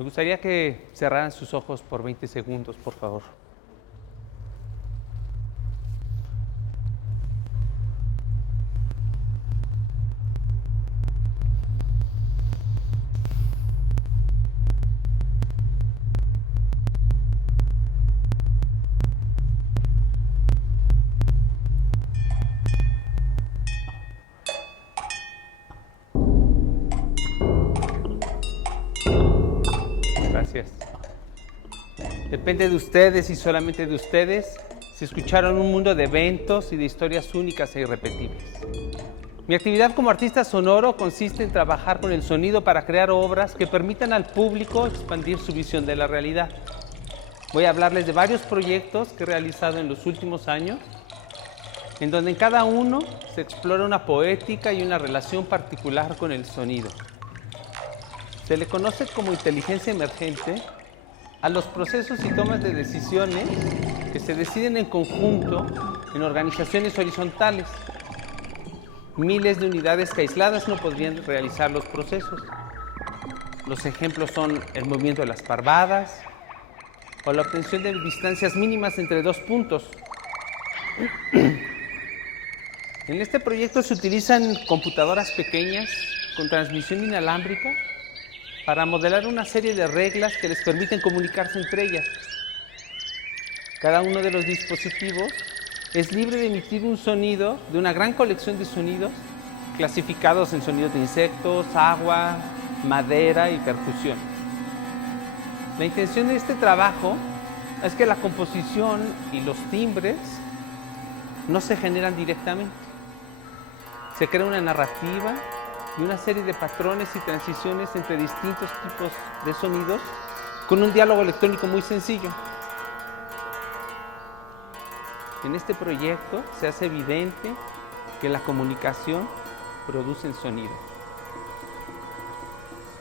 Me gustaría que cerraran sus ojos por 20 segundos, por favor. Gracias. Depende de ustedes y solamente de ustedes si escucharon un mundo de eventos y de historias únicas e irrepetibles. Mi actividad como artista sonoro consiste en trabajar con el sonido para crear obras que permitan al público expandir su visión de la realidad. Voy a hablarles de varios proyectos que he realizado en los últimos años, en donde en cada uno se explora una poética y una relación particular con el sonido. Se le conoce como inteligencia emergente a los procesos y tomas de decisiones que se deciden en conjunto en organizaciones horizontales. Miles de unidades que aisladas no podrían realizar los procesos. Los ejemplos son el movimiento de las parvadas o la obtención de distancias mínimas entre dos puntos. En este proyecto se utilizan computadoras pequeñas con transmisión inalámbrica para modelar una serie de reglas que les permiten comunicarse entre ellas. Cada uno de los dispositivos es libre de emitir un sonido de una gran colección de sonidos clasificados en sonidos de insectos, agua, madera y percusión. La intención de este trabajo es que la composición y los timbres no se generan directamente. Se crea una narrativa y una serie de patrones y transiciones entre distintos tipos de sonidos con un diálogo electrónico muy sencillo. En este proyecto se hace evidente que la comunicación produce el sonido.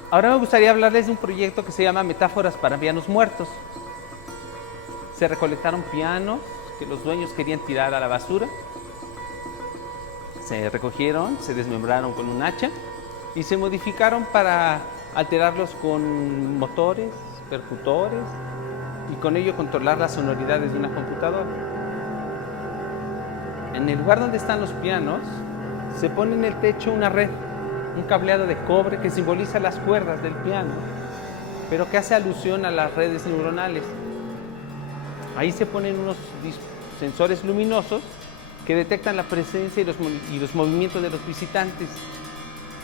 Ahora me gustaría hablarles de un proyecto que se llama Metáforas para Pianos Muertos. Se recolectaron pianos que los dueños querían tirar a la basura. Se recogieron, se desmembraron con un hacha y se modificaron para alterarlos con motores, percutores y con ello controlar las sonoridades de una computadora. En el lugar donde están los pianos se pone en el techo una red, un cableado de cobre que simboliza las cuerdas del piano, pero que hace alusión a las redes neuronales. Ahí se ponen unos sensores luminosos que detectan la presencia y los movimientos de los visitantes.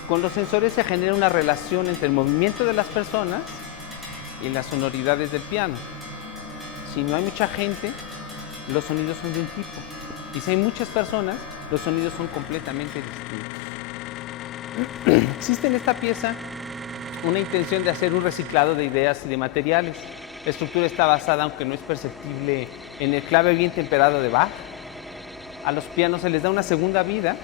Con los sensores se genera una relación entre el movimiento de las personas y las sonoridades del piano. Si no hay mucha gente, los sonidos son de un tipo. Y si hay muchas personas, los sonidos son completamente distintos. Existe en esta pieza una intención de hacer un reciclado de ideas y de materiales. La estructura está basada, aunque no es perceptible, en el clave bien temperado de Bach. A los pianos se les da una segunda vida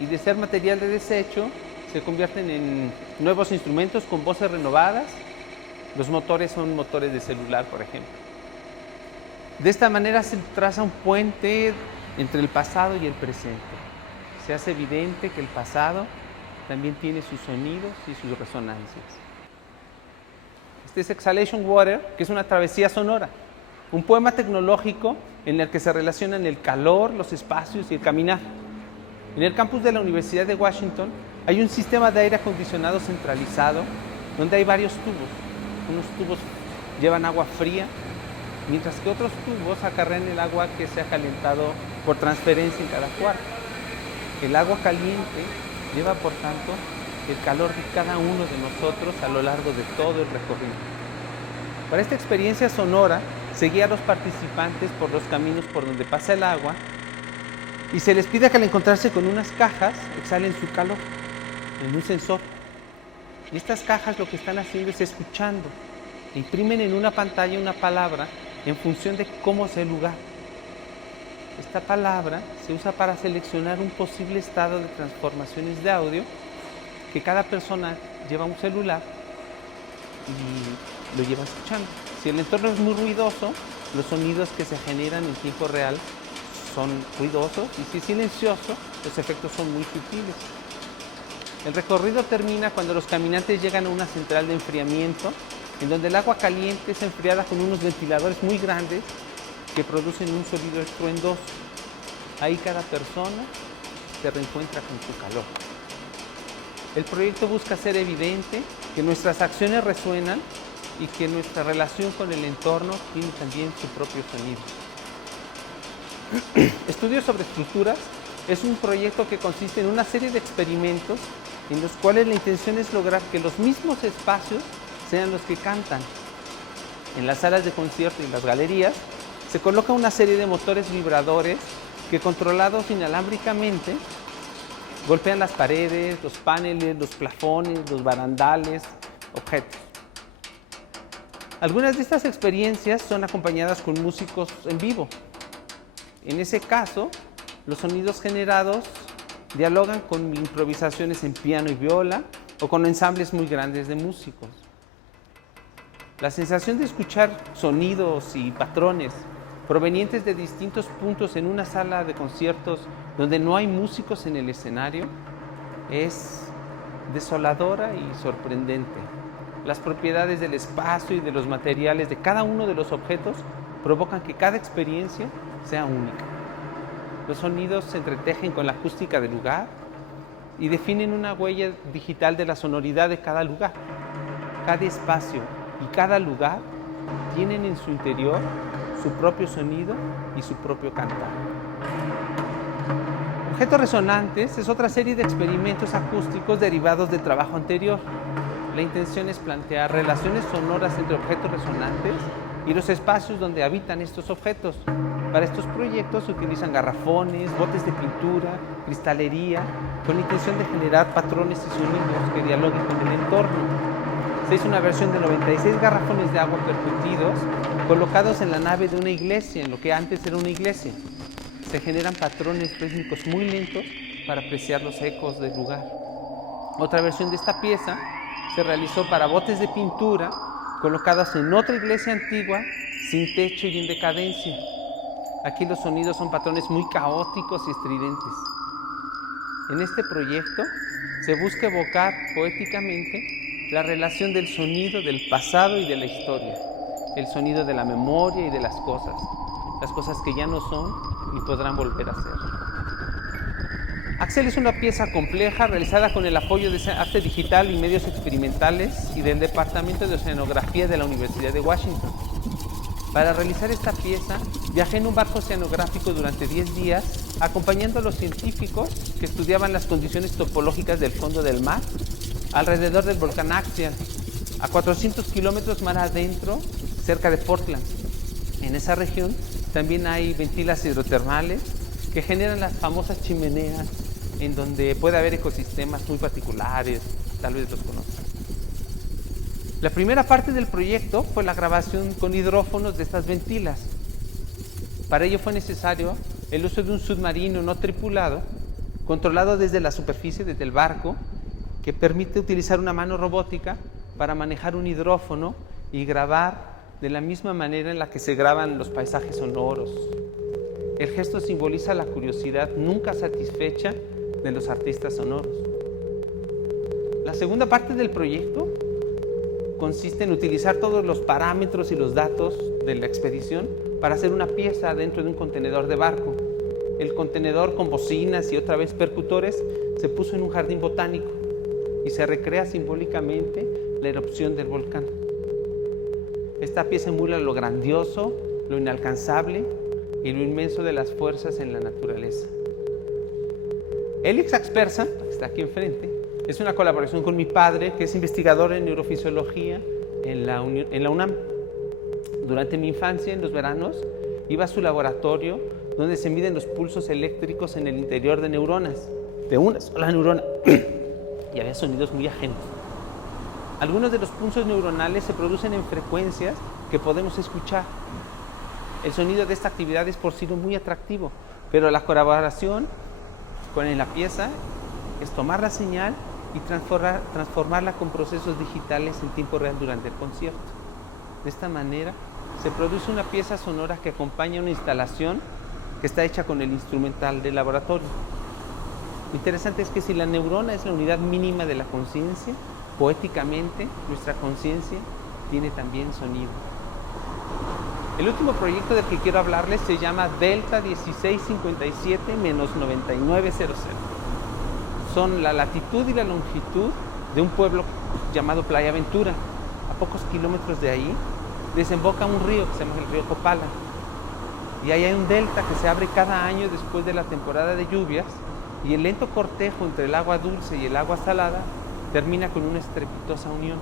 y de ser material de desecho se convierten en nuevos instrumentos con voces renovadas. Los motores son motores de celular, por ejemplo. De esta manera se traza un puente entre el pasado y el presente. Se hace evidente que el pasado también tiene sus sonidos y sus resonancias. Este es Exhalation Water, que es una travesía sonora, un poema tecnológico en el que se relacionan el calor, los espacios y el caminar. En el campus de la Universidad de Washington hay un sistema de aire acondicionado centralizado donde hay varios tubos. Unos tubos llevan agua fría, mientras que otros tubos acarrean el agua que se ha calentado por transferencia en cada cuarto. El agua caliente lleva, por tanto, el calor de cada uno de nosotros a lo largo de todo el recorrido. Para esta experiencia sonora, se guía a los participantes por los caminos por donde pasa el agua y se les pide que al encontrarse con unas cajas exhalen su calor en un sensor. Y estas cajas lo que están haciendo es escuchando. Imprimen en una pantalla una palabra en función de cómo es el lugar. Esta palabra se usa para seleccionar un posible estado de transformaciones de audio que cada persona lleva un celular y lo lleva escuchando. Si el entorno es muy ruidoso, los sonidos que se generan en tiempo real son ruidosos, y si es silencioso, los efectos son muy sutiles. El recorrido termina cuando los caminantes llegan a una central de enfriamiento en donde el agua caliente es enfriada con unos ventiladores muy grandes que producen un sonido estruendoso. Ahí cada persona se reencuentra con su calor. El proyecto busca hacer evidente que nuestras acciones resuenan y que nuestra relación con el entorno tiene también su propio sonido. Estudios sobre estructuras es un proyecto que consiste en una serie de experimentos en los cuales la intención es lograr que los mismos espacios sean los que cantan. En las salas de concierto y las galerías se coloca una serie de motores vibradores que, controlados inalámbricamente, golpean las paredes, los paneles, los plafones, los barandales, objetos. Algunas de estas experiencias son acompañadas con músicos en vivo. En ese caso, los sonidos generados dialogan con improvisaciones en piano y viola o con ensambles muy grandes de músicos. La sensación de escuchar sonidos y patrones provenientes de distintos puntos en una sala de conciertos donde no hay músicos en el escenario es desoladora y sorprendente. Las propiedades del espacio y de los materiales de cada uno de los objetos provocan que cada experiencia sea única. Los sonidos se entretejen con la acústica del lugar y definen una huella digital de la sonoridad de cada lugar. Cada espacio y cada lugar tienen en su interior su propio sonido y su propio cantar. Objetos resonantes es otra serie de experimentos acústicos derivados del trabajo anterior. La intención es plantear relaciones sonoras entre objetos resonantes y los espacios donde habitan estos objetos. Para estos proyectos se utilizan garrafones, botes de pintura, cristalería, con la intención de generar patrones y sonidos que dialoguen con el entorno. Se hizo una versión de 96 garrafones de agua percutidos colocados en la nave de una iglesia, en lo que antes era una iglesia. Se generan patrones rítmicos muy lentos para apreciar los ecos del lugar. Otra versión de esta pieza se realizó para botes de pintura colocados en otra iglesia antigua, sin techo y en decadencia. Aquí los sonidos son patrones muy caóticos y estridentes. En este proyecto se busca evocar poéticamente la relación del sonido del pasado y de la historia, el sonido de la memoria y de las cosas que ya no son ni podrán volver a ser. Axel es una pieza compleja realizada con el apoyo de arte digital y medios experimentales y del Departamento de Oceanografía de la Universidad de Washington. Para realizar esta pieza, viajé en un barco oceanográfico durante 10 días, acompañando a los científicos que estudiaban las condiciones topológicas del fondo del mar alrededor del volcán Axial, a 400 kilómetros mar adentro, cerca de Portland. En esa región también hay ventilas hidrotermales que generan las famosas chimeneas, en donde puede haber ecosistemas muy particulares, tal vez los conozcan. La primera parte del proyecto fue la grabación con hidrófonos de estas ventilas. Para ello fue necesario el uso de un submarino no tripulado, controlado desde la superficie, desde el barco, que permite utilizar una mano robótica para manejar un hidrófono y grabar de la misma manera en la que se graban los paisajes sonoros. El gesto simboliza la curiosidad nunca satisfecha de los artistas sonoros. La segunda parte del proyecto consiste en utilizar todos los parámetros y los datos de la expedición para hacer una pieza dentro de un contenedor de barco. El contenedor, con bocinas y otra vez percutores, se puso en un jardín botánico y se recrea simbólicamente la erupción del volcán. Esta pieza emula lo grandioso, lo inalcanzable y lo inmenso de las fuerzas en la naturaleza. Elix Aspersa, que está aquí enfrente, es una colaboración con mi padre, que es investigador en neurofisiología en la UNAM. Durante mi infancia, en los veranos, iba a su laboratorio donde se miden los pulsos eléctricos en el interior de neuronas, de una sola neurona, y había sonidos muy ajenos. Algunos de los pulsos neuronales se producen en frecuencias que podemos escuchar. El sonido de esta actividad es por sí muy atractivo, pero la colaboración con la pieza es tomar la señal y transformarla con procesos digitales en tiempo real durante el concierto. De esta manera se produce una pieza sonora que acompaña una instalación que está hecha con el instrumental del laboratorio. Lo interesante es que si la neurona es la unidad mínima de la conciencia, poéticamente nuestra conciencia tiene también sonido. El último proyecto del que quiero hablarles se llama Delta 1657-9900. Son la latitud y la longitud de un pueblo llamado Playa Ventura. A pocos kilómetros de ahí desemboca un río que se llama el río Copala. Y ahí hay un delta que se abre cada año después de la temporada de lluvias, y el lento cortejo entre el agua dulce y el agua salada termina con una estrepitosa unión.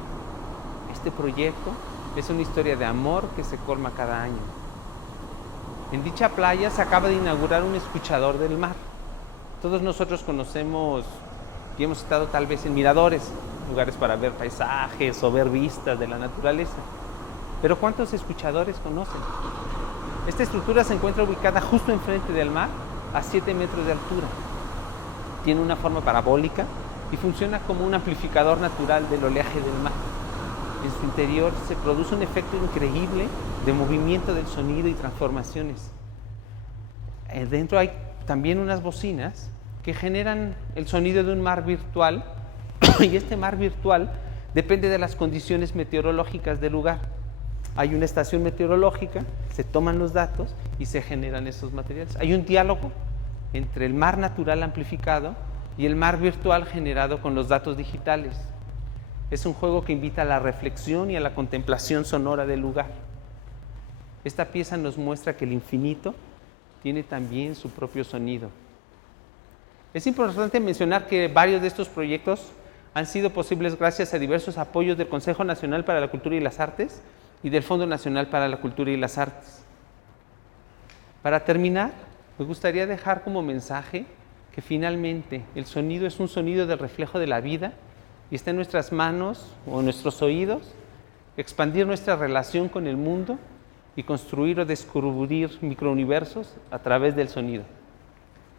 Este proyecto es una historia de amor que se colma cada año. En dicha playa se acaba de inaugurar un escuchador del mar. Todos nosotros conocemos y hemos estado tal vez en miradores, lugares para ver paisajes o ver vistas de la naturaleza. Pero ¿cuántos escuchadores conocen? Esta estructura se encuentra ubicada justo enfrente del mar, a 7 metros de altura. Tiene una forma parabólica y funciona como un amplificador natural del oleaje del mar. En su interior se produce un efecto increíble de movimiento del sonido y transformaciones. Dentro hay también unas bocinas que generan el sonido de un mar virtual, y este mar virtual depende de las condiciones meteorológicas del lugar. Hay una estación meteorológica, se toman los datos y se generan esos materiales. Hay un diálogo entre el mar natural amplificado y el mar virtual generado con los datos digitales. Es un juego que invita a la reflexión y a la contemplación sonora del lugar. Esta pieza nos muestra que el infinito tiene también su propio sonido. Es importante mencionar que varios de estos proyectos han sido posibles gracias a diversos apoyos del Consejo Nacional para la Cultura y las Artes y del Fondo Nacional para la Cultura y las Artes. Para terminar, me gustaría dejar como mensaje que finalmente el sonido es un sonido del reflejo de la vida y está en nuestras manos o en nuestros oídos expandir nuestra relación con el mundo y construir o descubrir microuniversos a través del sonido.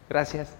Gracias.